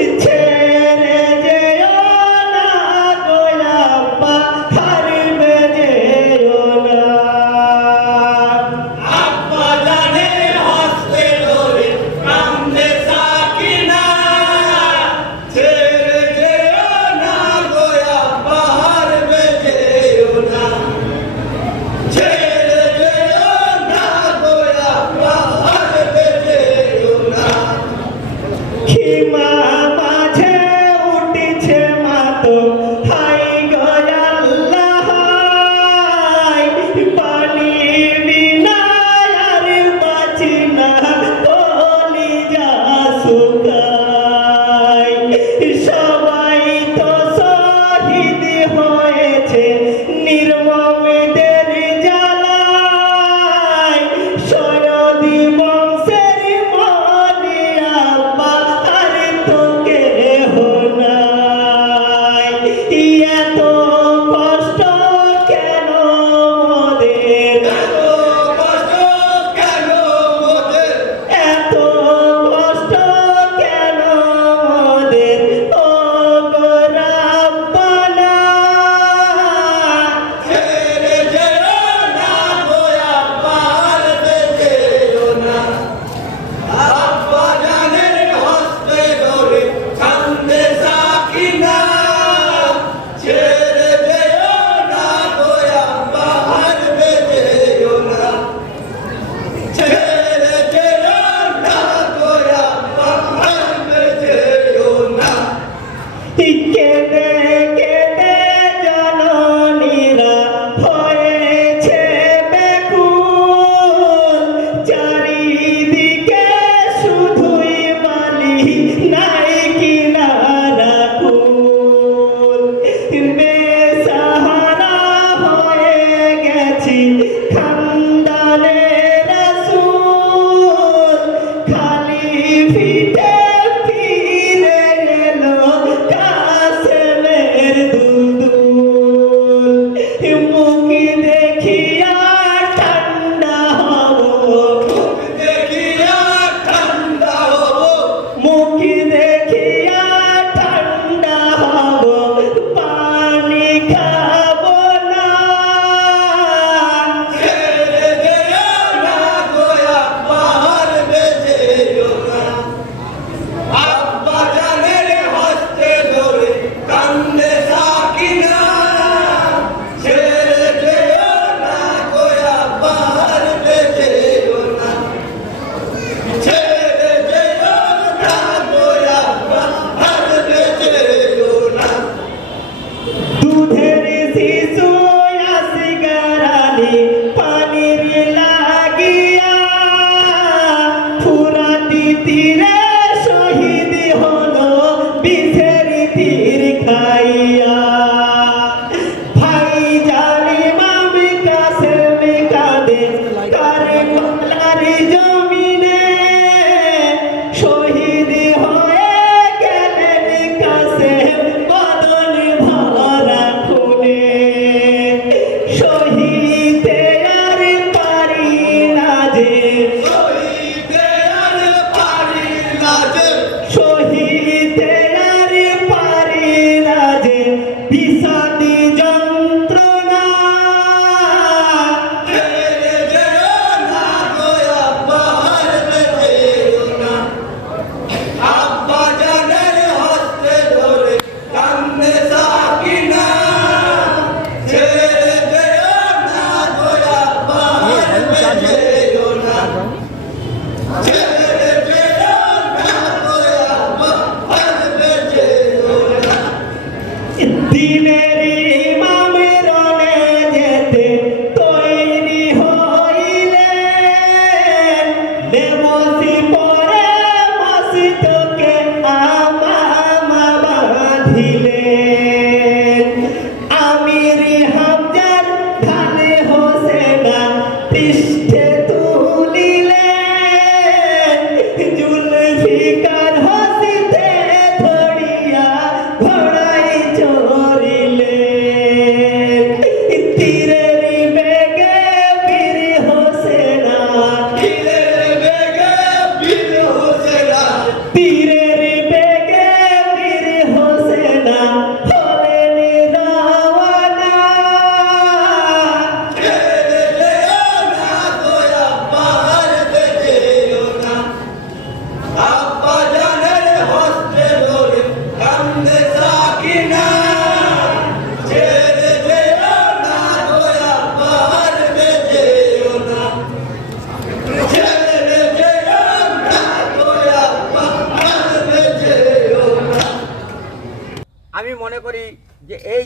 intense.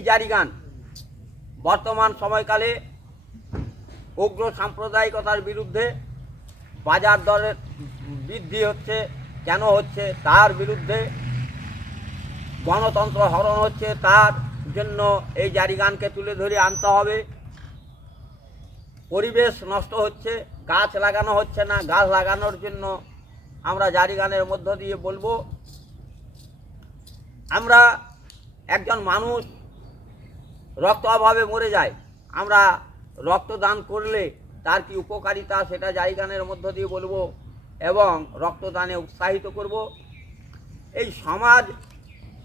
জারি গান বর্তমান সময়কালে উগ্র সাম্প্রদায়িকতার বিরুদ্ধে বাজার দরের বৃদ্ধি হচ্ছে, কেন হচ্ছে, তার বিরুদ্ধে গণতন্ত্র হরণ হচ্ছে, তার জন্য এই জারি গানকে তুলে ধরে আনতে হবে। পরিবেশ নষ্ট হচ্ছে, গাছ লাগানো হচ্ছে না, গাছ লাগানোর জন্য আমরা জারি গানের মধ্য দিয়ে বলব, আমরা একজন মানুষ রক্ত অভাবে মরে যায়। আমরা রক্তদান করলে তার কি উপকারিতা সেটা জায়গানের মধ্য দিয়ে বলব এবং রক্তদানে উৎসাহিত করব। এই সমাজ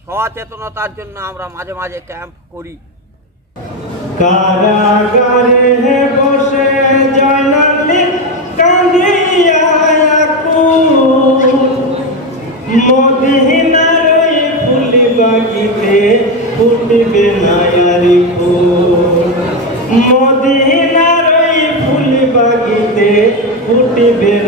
সচেতনতার জন্য আমরা মাঝে মাঝে ক্যাম্প করি। কারাগারে বসে বাগিতে ফুটবে নাই O PV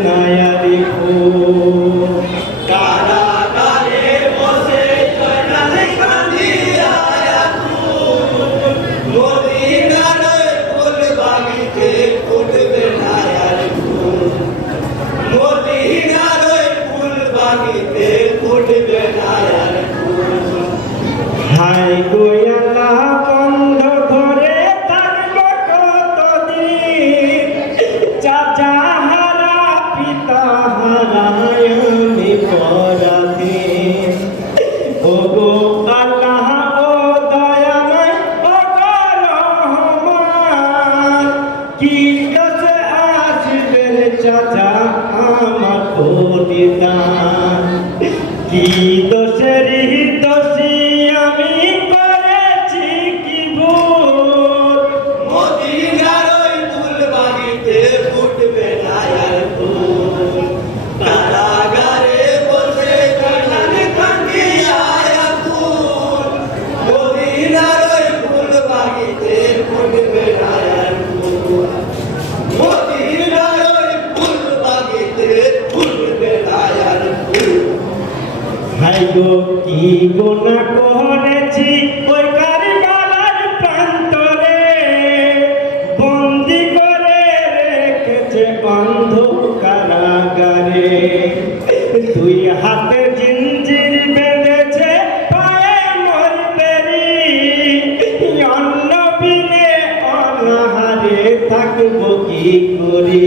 করি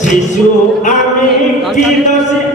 শিশু আমি কি দশে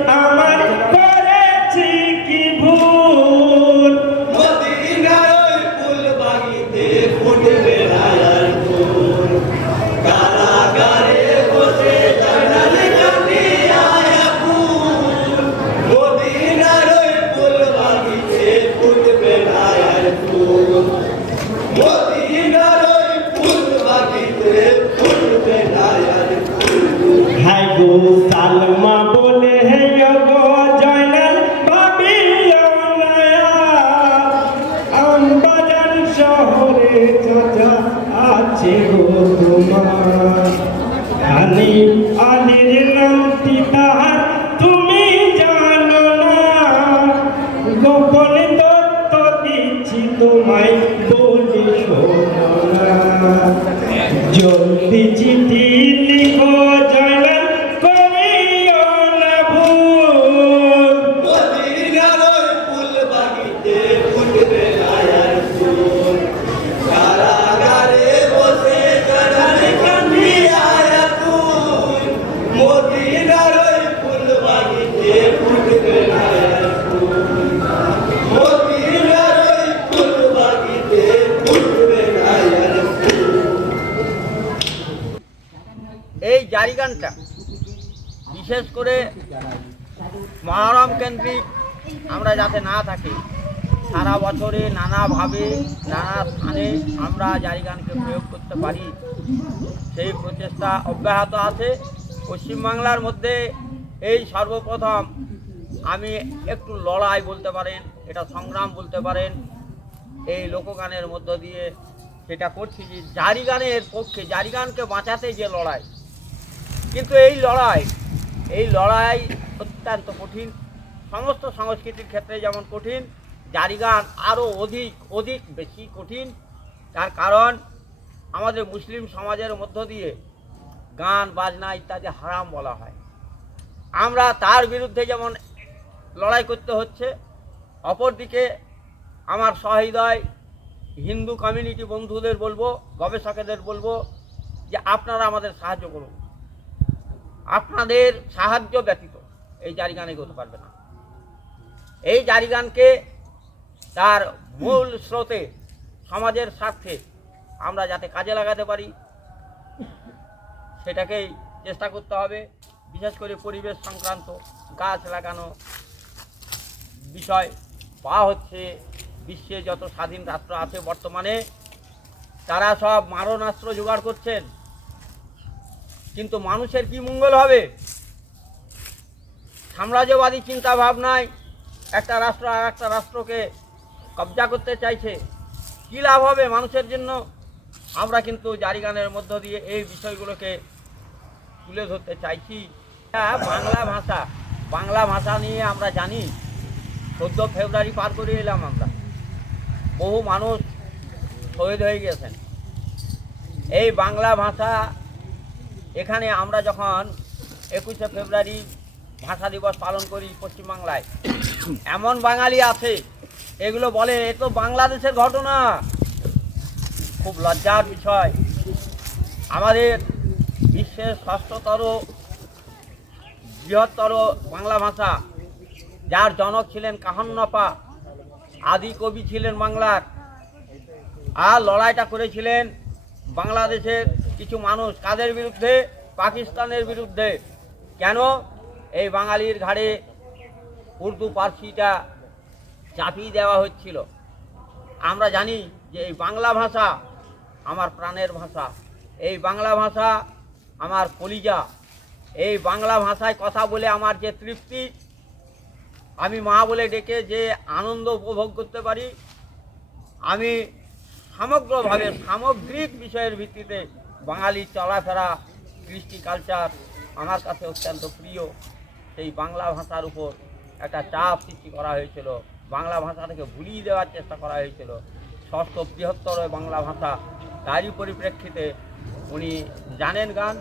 চাচা আছে গো তোমার। বিশেষ করে মহরম কেন্দ্রিক আমরা যাতে না থাকি, সারা বছরে নানাভাবে, নানা স্থানে আমরা জারি গানকে প্রয়োগ করতে পারি। সেই প্রচেষ্টা অব্যাহত আছে। পশ্চিমবাংলার মধ্যে এই সর্বপ্রথম আমি একটু লড়াই বলতে পারেন, এটা সংগ্রাম বলতে পারেন, এই লোকগানের মধ্য দিয়ে সেটা করছি যে জারি গানের পক্ষে জারি গানকে বাঁচাতে যে লড়াই। কিন্তু এই লড়াই এই লড়াই অত্যন্ত কঠিন। সমস্ত সংস্কৃতির ক্ষেত্রে যেমন কঠিন জারি গান আরও অধিক অধিক বেশি কঠিন। তার কারণ, আমাদের মুসলিম সমাজের মধ্য দিয়ে গান, বাজনা ইত্যাদি হারাম বলা হয়। আমরা তার বিরুদ্ধে যেমন লড়াই করতে হচ্ছে, অপরদিকে আমার সহৃদয় হিন্দু কমিউনিটি বন্ধুদের বলব, গবেষকদের বলব যে আপনারা আমাদের সাহায্য করুন। আপনাদের সাহায্য ব্যতীত এই জারি গান এগোতে পারবে না। এই জারি গানকে তার মূল স্রোতে সমাজের স্বার্থে আমরা যাতে কাজে লাগাতে পারি, সেটাকেই চেষ্টা করতে হবে। বিশেষ করে পরিবেশ সংক্রান্ত গাছ লাগানো বিষয় বা হচ্ছে বিশ্বে যত স্বাধীন রাষ্ট্র আছে বর্তমানে, তারা সব মারণাস্ত্র জোগাড় করছেন। কিন্তু মানুষের কি মঙ্গল হবে? সাম্রাজ্যবাদী চিন্তা ভাবনায় একটা রাষ্ট্র আর একটা রাষ্ট্রকে কবজা করতে চাইছে। কী লাভ হবে মানুষের জন্য? আমরা কিন্তু জারিগানের মধ্য দিয়ে এই বিষয়গুলোকে তুলে ধরতে চাইছি। বাংলা ভাষা। বাংলা ভাষা নিয়ে আমরা জানি। চোদ্দ ফেব্রুয়ারি পার করে এলাম আমরা। বহু মানুষ শহীদ হয়ে গেছেন। এই বাংলা ভাষা এখানে আমরা যখন একুশে ফেব্রুয়ারি ভাষা দিবস পালন করি পশ্চিমবাংলায়, এমন বাঙালি আছে, এগুলো বলে এ তো বাংলাদেশের ঘটনা। খুব লজ্জার বিষয়। আমাদের বিশ্বের ষষ্ঠতর, বৃহত্তর বাংলা ভাষা, যার জনক ছিলেন কাহান্নপা, আদি কবি ছিলেন বাংলার, আর লড়াইটা করেছিলেন বাংলাদেশের কিছু মানুষ কাদের বিরুদ্ধে? পাকিস্তানের বিরুদ্ধে। কেন? এই বাঙালির ঘাড়ে উর্দু, পার্সিটা চাপিয়ে দেওয়া হচ্ছিল। আমরা জানি যে এই বাংলা ভাষা আমার প্রাণের ভাষা। এই বাংলা ভাষা আমার কলিজা। এই বাংলা ভাষায় কথা বলে আমার যে তৃপ্তি, আমি মা বলে ডেকে যে আনন্দ উপভোগ করতে পারি, আমি সমগ্রভাবে সামগ্রিক বিষয়ের ভিত্তিতে বাঙালির চলাফেরা, কৃষ্টি কালচার আমার কাছে অত্যন্ত প্রিয়। সেই বাংলা ভাষার উপর একটা চাপ সৃষ্টি করা হয়েছিল। বাংলা ভাষাটাকে ভুলিয়ে দেওয়ার চেষ্টা করা হয়েছিল। ষষ্ঠ বৃহত্তর বাংলা ভাষা তারই পরিপ্রেক্ষিতে উনি জানেন গান,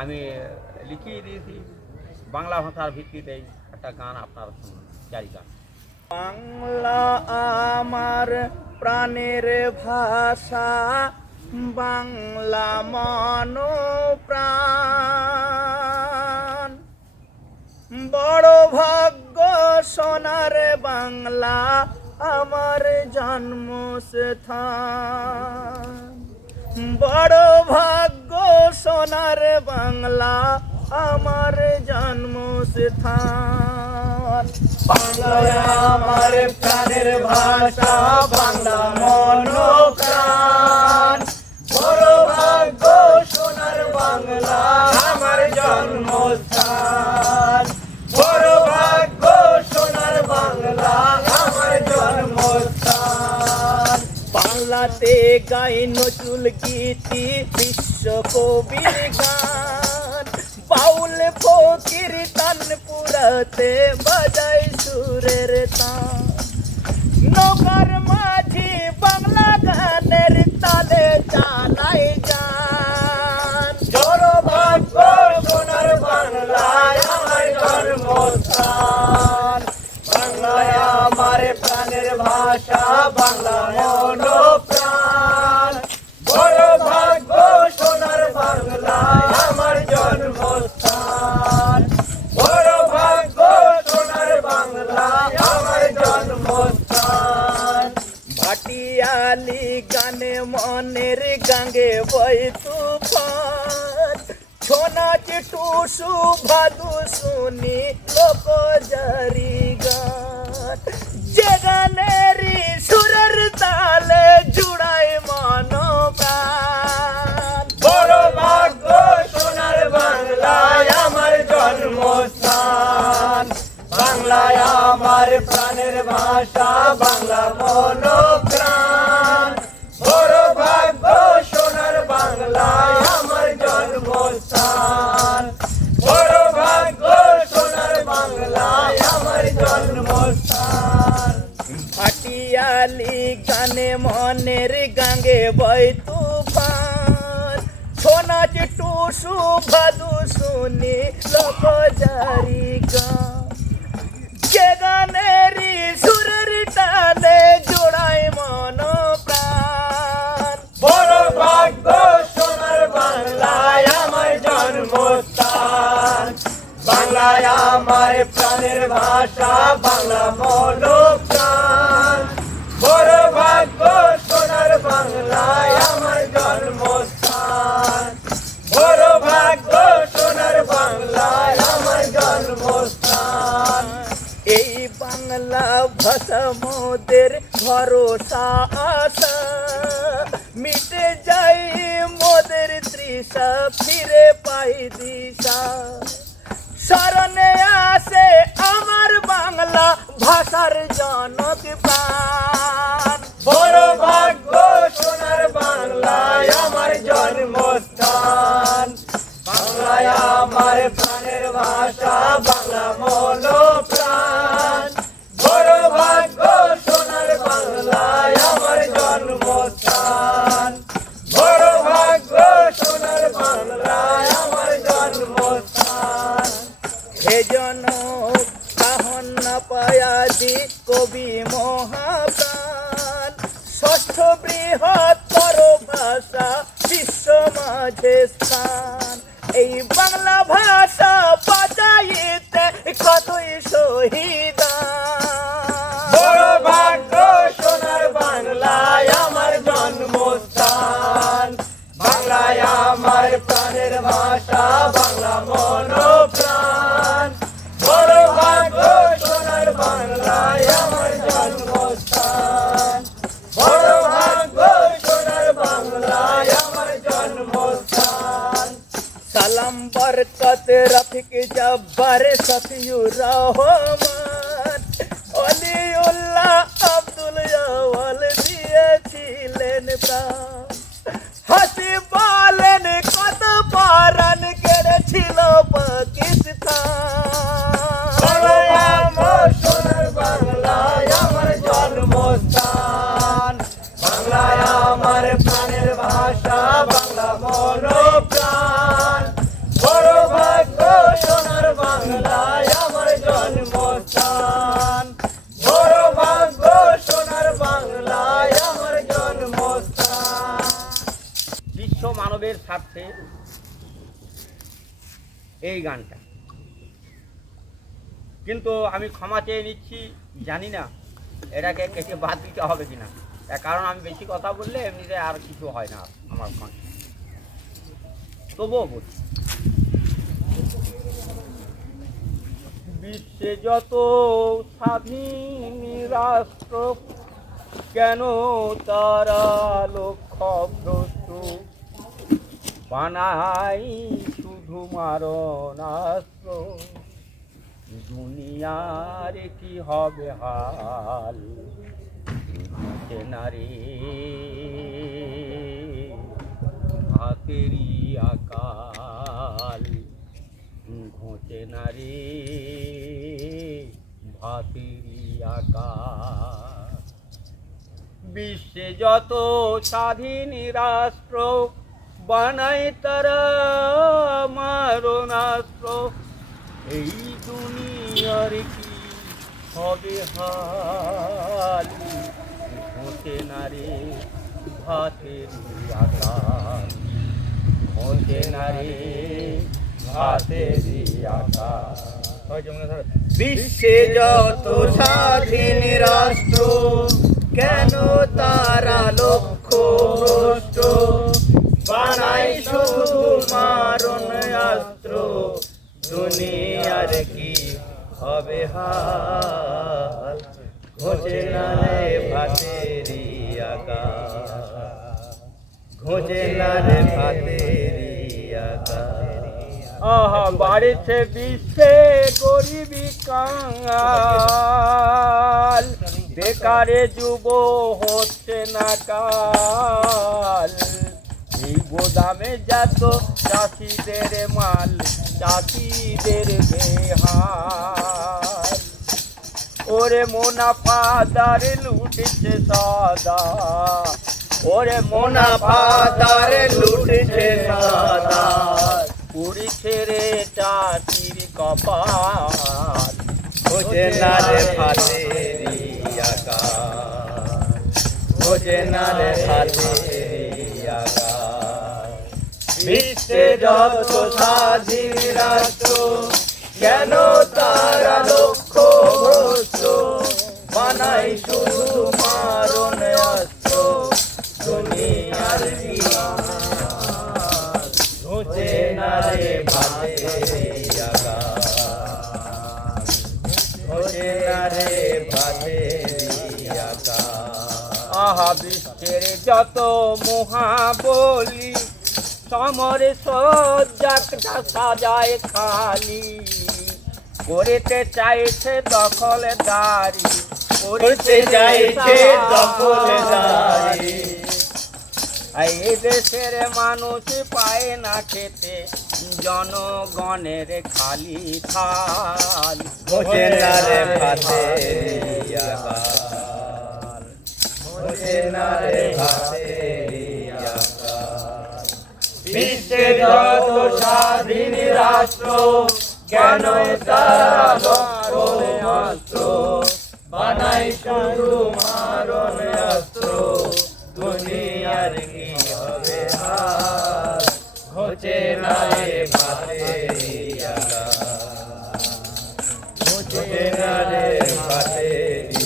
আমি লিখিয়ে দিয়েছি। বাংলা ভাষার ভিত্তিতেই একটা গান আপনার জারি গান। বাংলা আমার প্রাণের ভাষা। বাংলা মন প্রাণ বড় ভাগ্য সোনার বাংলা, আমার জন্মস্থান। বড় ভাগ্য সোনার বাংলা, আমার জন্মস্থান। বাংলা আমার প্রাণের ভাষা, বাংলা মন প্রাণ বাংলা, আমার জন্মস্থান। বড় ভাগ্য সোনার বাংলা, আমার জন্মস্থান। বাংলাতে গাই নজরুল নজরুল গীতি বিশ্ব কবির গান। বাউল ফকির তান পুরাতে বাজাই সুরের তান নৌকার মাঝি বাংলা গানের তালে চালাই যান। টুসু ভাদু শুনি লোক জারি গান। যে সুরের তালে জুড়াই মন বড় ভাগ্য সোনার বাংলায় আমার জন্মস্থান। বাংলায় আমার প্রাণের ভাষা, বাংলা মন ভাদু শুনি লোক জারি সুরের টানে জোড়াই মন প্রাণ বড় ভাগ্য সোনার বাংলায় আমার বাংলায় আমার প্রাণের ভাষা, বাংলা মন প্রাণ বড় ভাগ্য বাংলা ভাষা, মোদের ভরসা, আশা। মিটে যাই মোদের তৃষা, ফিরে পাই দিশা। শরণে আসে আমার বাংলা ভাষার জনক প্রাণ। বড় ভাগ্য সোনার বাংলায় আমার জন্মস্থান। বাংলায় আমার প্রাণের ভাষা, বাংলা মন জনক কাহন না পায়াদি কবি মহাপ্রাণ। ষষ্ঠ বৃহত্তর ভাষা বিশ্ব স্থান। এই বাংলা ভাষা বাজাইতে কতই শহীদান বরকত রফিক জব্বার সাথে রহমান। অলিউল্লাহ আব্দুল আওয়াল দিয়েছিলেন প্রাণ। হাসি বলেন কত পারান কেড়েছিল পাকিস্তান। স্বার্থে এই গানটা। কিন্তু আমি ক্ষমা চেয়ে নিচ্ছি, জানি না এটাকে কেটে বাদ দিতে হবে কিনা। তার কারণ আমি বেশি কথা বললে এমনিতে আর কিছু হয় না আমার তবুও বলছি বিশ্বে যত স্বাধীন রাষ্ট্র, কেন তারা লক্ষ্য ভ্রষ্ট বানাই শুধু মারণাস্ত্র। দুনিয়ার কি হবে হাল? বুঝে না রে। ভাতেরই আকাল। ঘোটে না রে। ভাতেরই আকাল। বিশ্বে যত স্বাধীন রাষ্ট্র বানাই তারা মারণাস্ত্র। এই দুনিয়ার কি হবে হাল? ঘটে না রে ভাতের আকার ঘটে না রে ভাতের আকার বিশ্বে যত স্বাধীন রাষ্ট্র, কেন তারা লক্ষ্য বানাই শুধু মারণ অস্ত্র, দুনিয়ার কি হবে হাল? ঘোষে না রে ভাতেরি আকাশ। ঘোষে না রে ভাতেরি আকাশ। আহা, বাড়িতে বিশ্বে গরিবি কাঙাল। বেকারে যুব হচ্ছে না কাল। এই গোদামে যত চাষিদের মাল, চাষিদের বেহাল। ওরে মুনাফাদার লুটেছে সাদা। ওরে মুনাফাদার লুটেছে সাদা। উড়িছে রে চাষির কপাল, খোঁজে না রে ভাতেরি আকাশ। খোঁজে না রে আকাশ। বিশ্বে যত স্বাধীন রাষ্ট্র কেন তারা লক্ষ্য ভ্রষ্ট? বানাই শুধু মারণ অস্ত্র, দুনিয়ার ঘুচে না রে আকাশ। ঘুচে না রে আকাশ। আহা, বিশ্বের যত মহাবলি সমরে সজ্জাকটা সাজায় খালি। করিতে চাইছে দখল দখলদারি করতে চাইছে দখল দখলদারি এই দেশের মানুষ পায় না খেতে। জনগণের খালি থাল। রে ভাতেরি বিশ্বে যত স্বাধীন রাষ্ট্র, কেন তারা লক্ষ্য বানাই শুধু মারণ অস্ত্র, দুনিয়ার কি হবে ঘুচে না রে ভাতেরি না রে ভাতেরি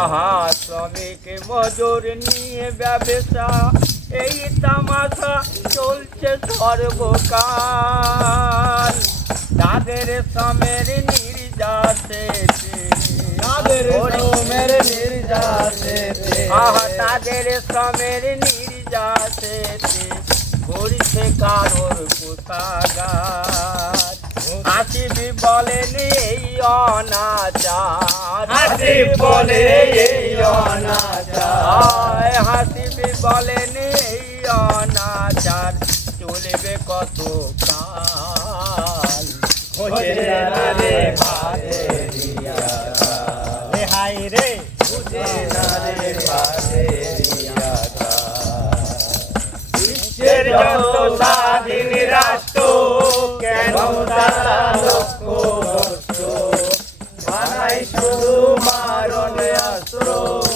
আহা, শ্রমিক মজুর নিয়ে ব্যবসা। এই তামাশা চলছে সর্বকাল। তাদের সমের নির্যাসে তাদের সোমের নির্যাসেতে আহা তাদের সমের নির্যাসে করছে কারোর কোষাগার আসিবি বলেন এই অনাচার। হাসি বলে এই অনাচার। হাসিবি বলেন অনাচার চলবে কত কাল হাই রে বিশ্বের যত স্বাধীন রাষ্ট্র কেন বানাই শুধু মারণ অস্ত্র।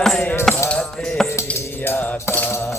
ঘুচে না রে